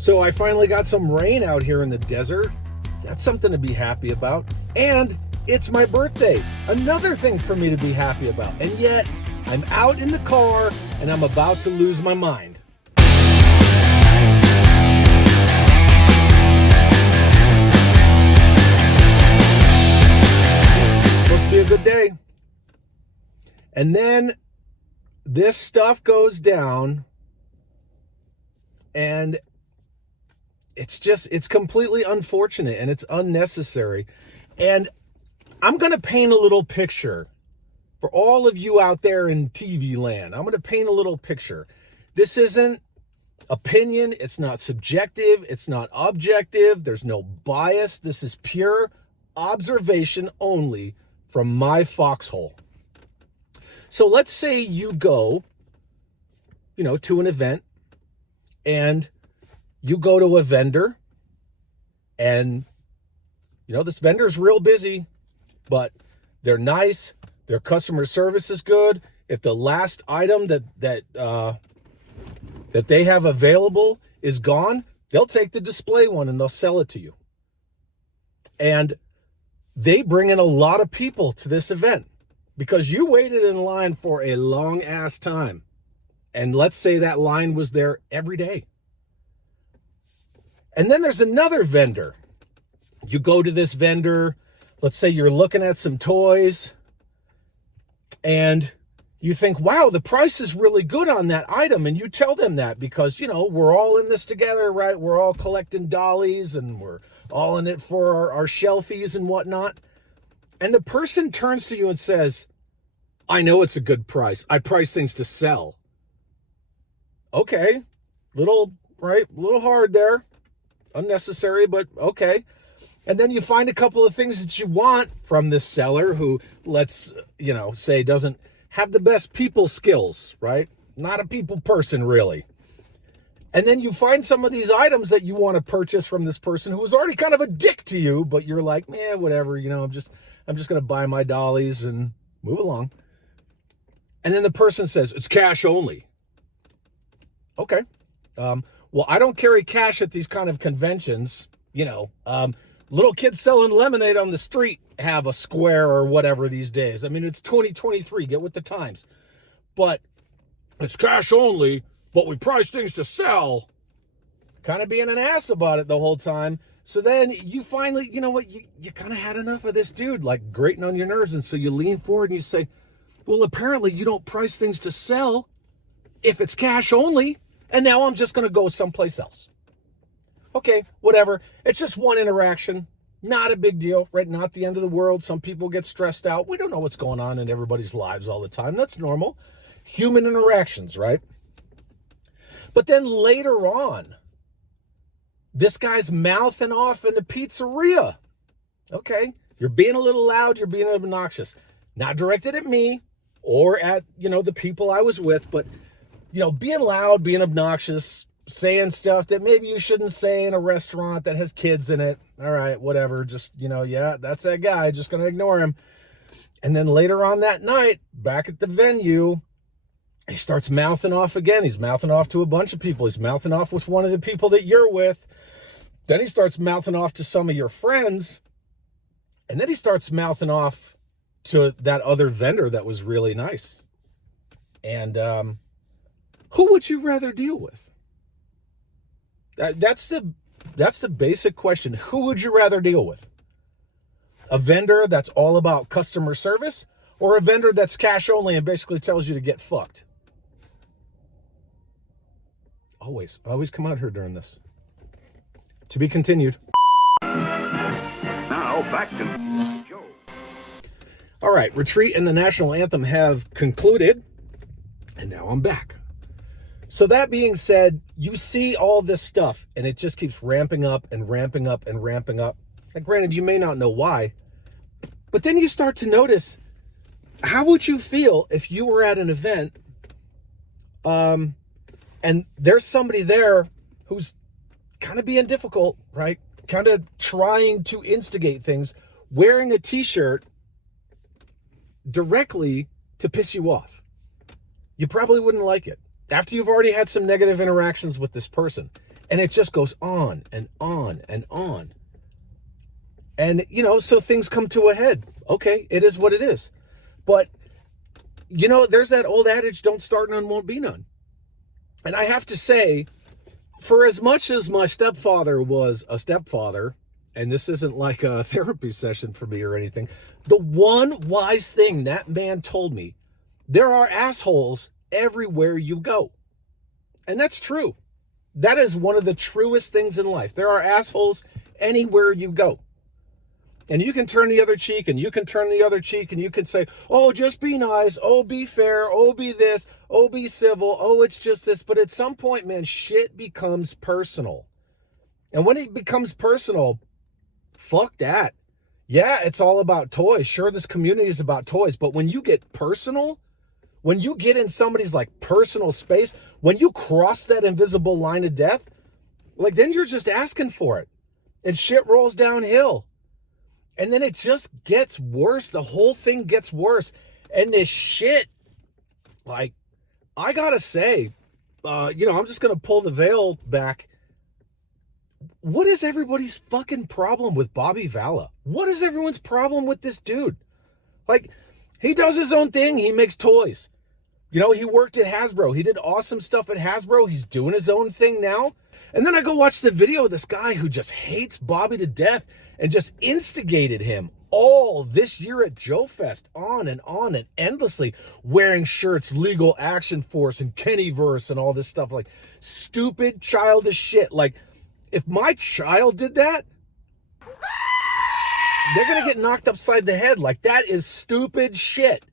So I finally got some rain out here in the desert. That's something to be happy about. And it's my birthday. Another thing for me to be happy about. And yet, I'm out in the car and I'm about to lose my mind. Supposed to be a good day. And then this stuff goes down and it's completely unfortunate and it's unnecessary. And I'm going to paint a little picture for all of you out there in TV land. I'm going to paint a little picture. This isn't opinion. It's not subjective. It's not objective. There's no bias. This is pure observation only from my foxhole. So let's say you go, to an event and you go to a vendor and, this vendor's real busy, but they're nice. Their customer service is good. If the last item that they have available is gone, they'll take the display one and they'll sell it to you. And they bring in a lot of people to this event because you waited in line for a long ass time. And let's say that line was there every day. And then there's another vendor. You go to this vendor, let's say you're looking at some toys, and you think, wow, the price is really good on that item. And you tell them that because, we're all in this together, right? We're all collecting dollies and we're all in it for our shelfies and whatnot. And the person turns to you and says, I know it's a good price. I price things to sell. Okay, little hard there. Unnecessary, but okay. And then you find a couple of things that you want from this seller who, let's, say doesn't have the best people skills, right? Not a people person, really. And then you find some of these items that you want to purchase from this person who was already kind of a dick to you, but you're like, whatever, I'm just going to buy my dollies and move along. And then the person says, it's cash only. Okay. Well, I don't carry cash at these kind of conventions. Little kids selling lemonade on the street have a square or whatever these days. I mean, it's 2023. Get with the times. But it's cash only, but we price things to sell. Kind of being an ass about it the whole time. So then you finally, you kind of had enough of this dude, like grating on your nerves. And so you lean forward and you say, well, apparently you don't price things to sell if it's cash only. And now I'm just going to go someplace else. Okay, whatever. It's just one interaction. Not a big deal, right? Not the end of the world. Some people get stressed out. We don't know what's going on in everybody's lives all the time. That's normal. Human interactions, right? But then later on, this guy's mouthing off in the pizzeria. Okay, you're being a little loud. You're being obnoxious. Not directed at me or at, the people I was with, but being loud, being obnoxious, saying stuff that maybe you shouldn't say in a restaurant that has kids in it. All right, whatever. Just, yeah, that's that guy. Just going to ignore him. And then later on that night, back at the venue, he starts mouthing off again. He's mouthing off to a bunch of people. He's mouthing off with one of the people that you're with. Then he starts mouthing off to some of your friends. And then he starts mouthing off to that other vendor that was really nice. And, who would you rather deal with? That's the basic question. Who would you rather deal with? A vendor that's all about customer service or a vendor that's cash only and basically tells you to get fucked? Always come out here during this. To be continued. Now back to Joe. All right, retreat and the national anthem have concluded, and now I'm back. So that being said, you see all this stuff and it just keeps ramping up and ramping up and ramping up. And granted, you may not know why, but then you start to notice, how would you feel if you were at an event and there's somebody there who's kind of being difficult, right? Kind of trying to instigate things, wearing a t-shirt directly to piss you off. You probably wouldn't like it. After you've already had some negative interactions with this person. And it just goes on and on and on. And, so things come to a head. Okay, it is what it is. But, there's that old adage, don't start none, won't be none. And I have to say, for as much as my stepfather was a stepfather, and this isn't like a therapy session for me or anything, the one wise thing that man told me, there are assholes everywhere you go. And that's true. That is one of the truest things in life. There are assholes anywhere you go. And you can turn the other cheek, and you can turn the other cheek, and you can say, oh, just be nice, oh, be fair, oh, be this, oh, be civil, oh, it's just this. But at some point, man, shit becomes personal. And when it becomes personal, fuck that. Yeah, it's all about toys. Sure, this community is about toys, but when you get personal, when you get in somebody's personal space, when you cross that invisible line of death, then you're just asking for it. And shit rolls downhill. And then it just gets worse. The whole thing gets worse. And this shit, I gotta say, I'm just gonna pull the veil back. What is everybody's fucking problem with Bobby Val? What is everyone's problem with this dude? He does his own thing. He makes toys. He worked at Hasbro. He did awesome stuff at Hasbro. He's doing his own thing now. And then I go watch the video of this guy who just hates Bobby to death and just instigated him all this year at Joe Fest, on and endlessly, wearing shirts, Legal Action Force and Kennyverse and all this stuff, stupid, childish shit. If my child did that, they're going to get knocked upside the head. That is stupid shit.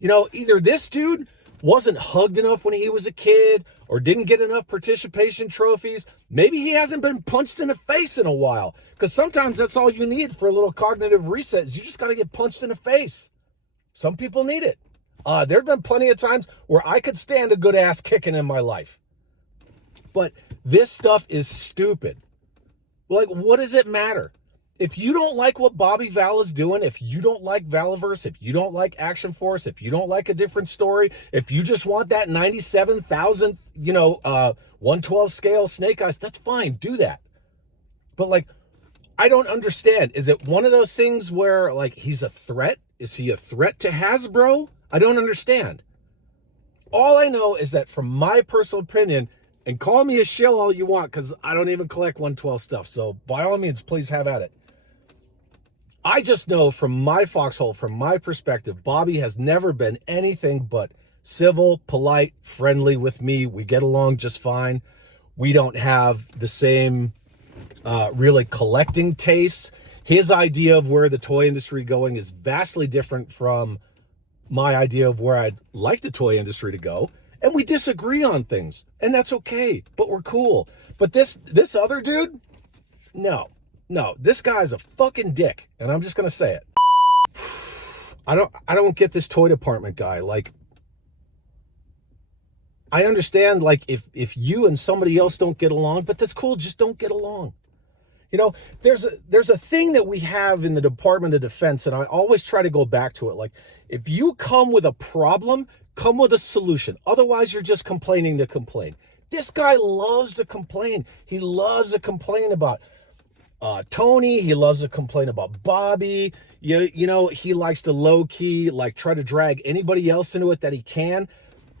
Either this dude wasn't hugged enough when he was a kid or didn't get enough participation trophies. Maybe he hasn't been punched in the face in a while, because sometimes that's all you need for a little cognitive reset is you just got to get punched in the face. Some people need it. There have been plenty of times where I could stand a good ass kicking in my life. But this stuff is stupid. What does it matter? If you don't like what Bobby Val is doing, if you don't like Valaverse, if you don't like Action Force, if you don't like a different story, if you just want that 97,000, 112 scale Snake Eyes, that's fine. Do that. But I don't understand. Is it one of those things where he's a threat? Is he a threat to Hasbro? I don't understand. All I know is that from my personal opinion, and call me a shill all you want, because I don't even collect 112 stuff. So by all means, please have at it. I just know from my foxhole, from my perspective, Bobby has never been anything but civil, polite, friendly with me. We get along just fine. We don't have the same really collecting tastes. His idea of where the toy industry going is vastly different from my idea of where I'd like the toy industry to go. And we disagree on things, and that's okay, but we're cool. But this other dude, no, this guy's a fucking dick, and I'm just gonna say it. I don't get this toy department guy. I understand, if you and somebody else don't get along, but that's cool, just don't get along. There's a thing that we have in the Department of Defense, and I always try to go back to it. If you come with a problem, come with a solution. Otherwise, you're just complaining to complain. This guy loves to complain. He loves to complain about Tony. He loves to complain about Bobby. He likes to low-key, try to drag anybody else into it that he can.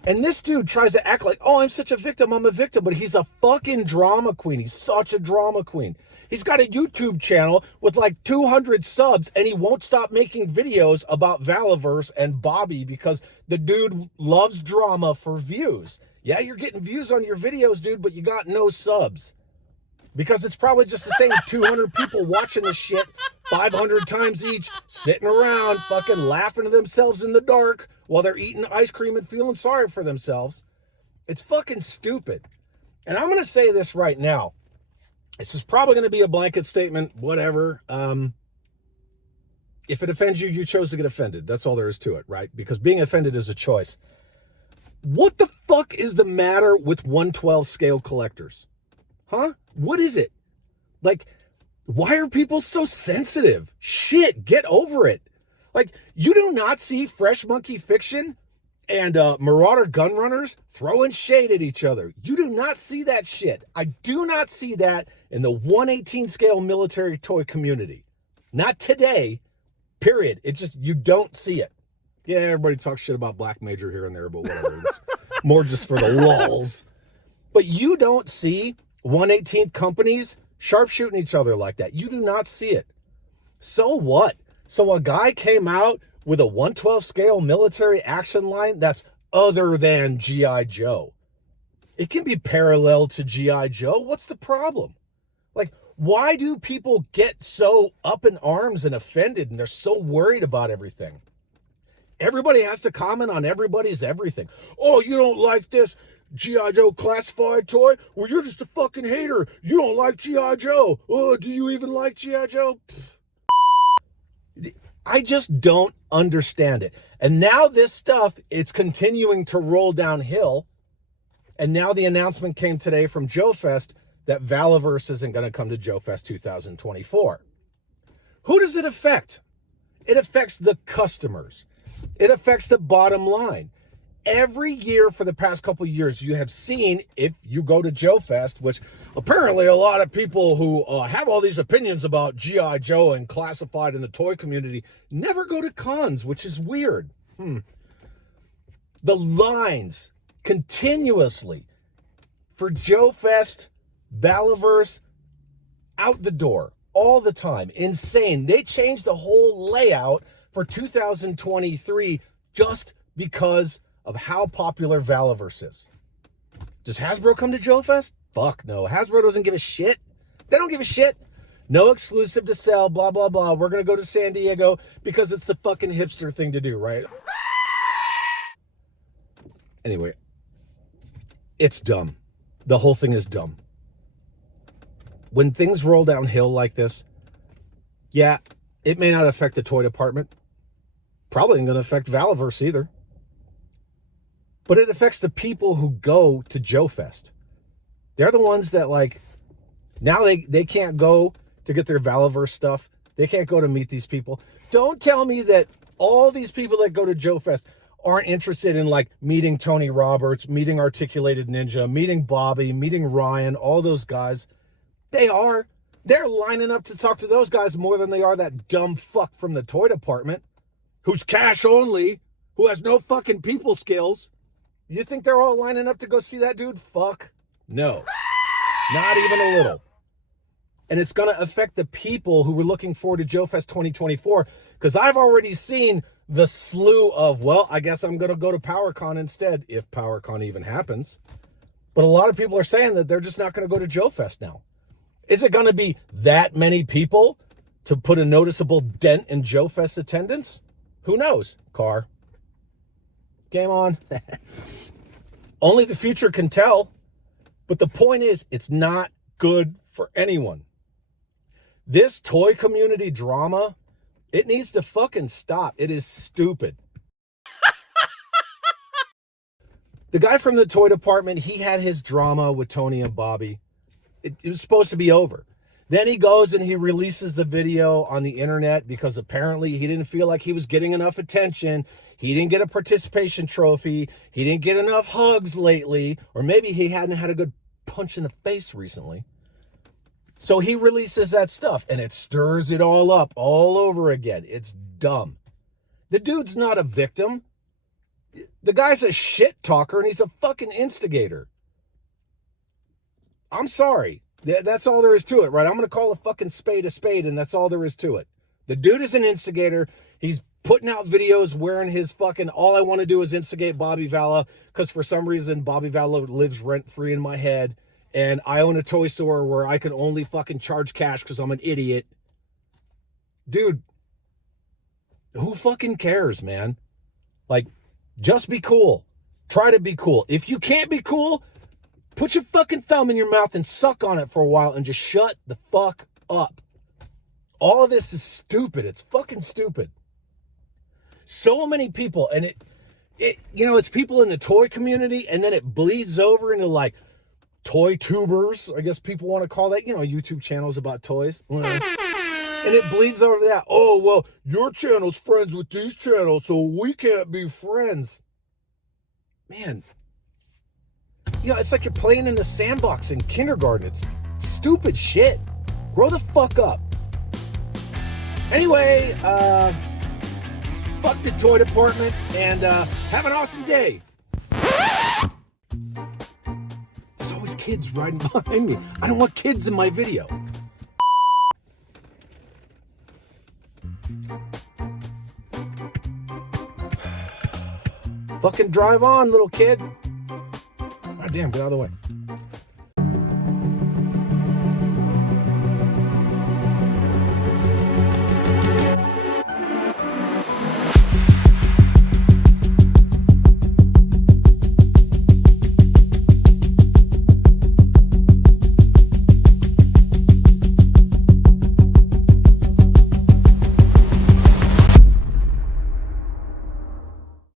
And this dude tries to act like, oh, I'm such a victim, I'm a victim. But he's a fucking drama queen. He's such a drama queen. He's got a YouTube channel with 200 subs, and he won't stop making videos about Valaverse and Bobby because the dude loves drama for views. Yeah, you're getting views on your videos, dude, but you got no subs. Because it's probably just the same 200 people watching this shit 500 times each, sitting around fucking laughing to themselves in the dark while they're eating ice cream and feeling sorry for themselves. It's fucking stupid. And I'm going to say this right now. This is probably going to be a blanket statement, whatever. If it offends you, you chose to get offended. That's all there is to it, right? Because being offended is a choice. What the fuck is the matter with 112 scale collectors? Huh? What is it? Why are people so sensitive? Shit, get over it. You do not see Fresh Monkey Fiction and marauder gun runners throwing shade at each other. You do not see that shit. I do not see that in the 1/18 scale military toy community. Not today, period. It just, you don't see it. Yeah, everybody talks shit about Black Major here and there, but whatever. It's more just for the lulz. But you don't see 1/18 companies sharpshooting each other like that. You do not see it. So what? So a guy came out with a 1/12 scale military action line that's other than G.I. Joe. It can be parallel to G.I. Joe. What's the problem? Like, why do people get so up in arms and offended and they're so worried about everything? Everybody has to comment on everybody's everything. Oh, you don't like this G.I. Joe classified toy? Well, you're just a fucking hater. You don't like G.I. Joe. Oh, do you even like G.I. Joe? I just don't understand it. And now this stuff, it's continuing to roll downhill. And now the announcement came today from Joe Fest that Valaverse isn't going to come to Joe Fest 2024. Who does it affect? It affects the customers. It affects the bottom line. Every year for the past couple of years, you have seen, if you go to Joe Fest, which apparently a lot of people who have all these opinions about G.I. Joe and classified in the toy community never go to cons, which is weird. The lines continuously for Joe Fest, Valaverse, out the door all the time. Insane. They changed the whole layout for 2023 just because of how popular Valaverse is. Does Hasbro come to Joe Fest? Fuck no. Hasbro doesn't give a shit. They don't give a shit. No exclusive to sell, blah, blah, blah. We're going to go to San Diego because it's the fucking hipster thing to do, right? Anyway, it's dumb. The whole thing is dumb. When things roll downhill like this, yeah, it may not affect the toy department. Probably ain't going to affect Valaverse either. But it affects the people who go to Joe Fest. They're the ones that, like, now they can't go to get their Valaverse stuff. They can't go to meet these people. Don't tell me that all these people that go to Joe Fest aren't interested in, like, meeting Tony Roberts, meeting Articulated Ninja, meeting Bobby, meeting Ryan, all those guys. They are. They're lining up to talk to those guys more than they are that dumb fuck from the toy department who's cash only, who has no fucking people skills. You think they're all lining up to go see that dude? Fuck no. Not even a little. And it's going to affect the people who were looking forward to Joe Fest 2024, because I've already seen the slew of, well, I guess I'm going to go to PowerCon instead, if PowerCon even happens. But a lot of people are saying that they're just not going to go to Joe Fest now. Is it going to be that many people to put a noticeable dent in Joe Fest attendance? Who knows? Car. Game on. Only the future can tell. But the point is, it's not good for anyone. This toy community drama, it needs to fucking stop. It is stupid. The guy from the toy department, he had his drama with Tony and Bobby. It was supposed to be over. Then he goes and he releases the video on the internet because apparently he didn't feel like he was getting enough attention. He didn't get a participation trophy. He didn't get enough hugs lately. Or maybe he hadn't had a good punch in the face recently. So he releases that stuff and it stirs it all up all over again. It's dumb. The dude's not a victim. The guy's a shit talker and he's a fucking instigator. I'm sorry. That's all there is to it, right? I'm going to call a fucking spade a spade, and that's all there is to it. The dude is an instigator. He's putting out videos wearing his fucking, all I want to do is instigate Bobby Val, because for some reason Bobby Val lives rent-free in my head, and I own a toy store where I can only fucking charge cash because I'm an idiot. Dude, who fucking cares, man? Like, just be cool. Try to be cool. If you can't be cool, put your fucking thumb in your mouth and suck on it for a while and just shut the fuck up. All of this is stupid. It's fucking stupid. So many people, and it you know, it's people in the toy community, and then it bleeds over into like toy tubers, I guess people want to call that, you know, YouTube channels about toys. And it bleeds over to that. Oh, well, your channel's friends with these channels, so we can't be friends. man, it's like you're playing in the sandbox in kindergarten. It's stupid shit. Grow the fuck up. Anyway, fuck the toy department and have an awesome day. There's always kids riding behind me. I don't want kids in my video. Fucking drive on, little kid. Oh, damn, get out of the way.